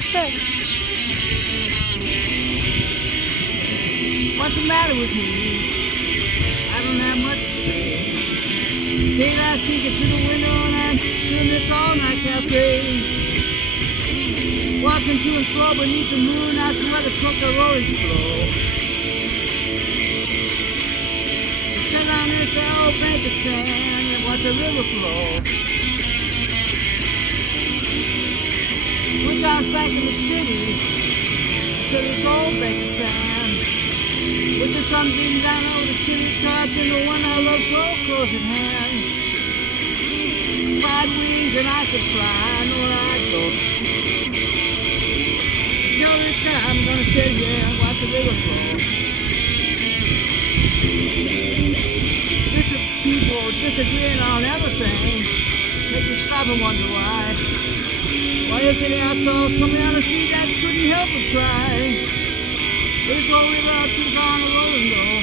all set. What's the matter with me? I don't have much to say. Daylight sneaking through the window and I'm in this all-night cafe. Walking to and fro beneath the moon out to where the trucks are rolling slow. Sit on this old bank of sand and watch the river flow. Which I was back in the city to this old bank of sand. With the sun beating down over the chimney tops and the one I love so close at hand. If I had wings and I could fly, I know where I'd go. Until this time, I'm gonna sit here and watch the river flow. People disagreeing on everything make you stop and wonder why. Why yesterday I saw somebody on the street that couldn't help but cry. This old river keeps on rolling though.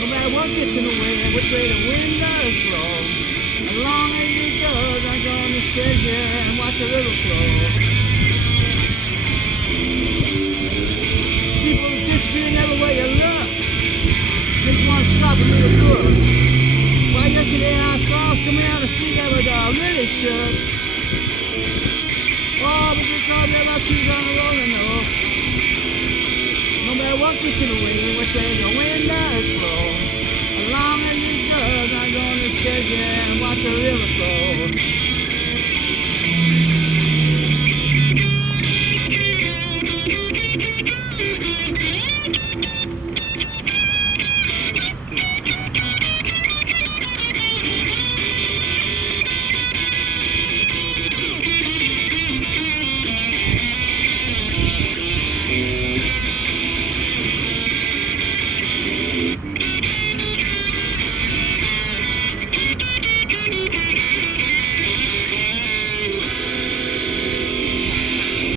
No matter what gets in the way and which way the wind does blow. As long as it does, I'm gonna sit here and watch the river flow. People disagreeing everywhere you look. Makes you want to stop and really look. Why yesterday I saw somebody on the street that was really shook. Oh, but this old river keeps on rolling though. No matter what gets in the way, which way the wind does blow. As long as it does, I'm gonna sit here and watch the river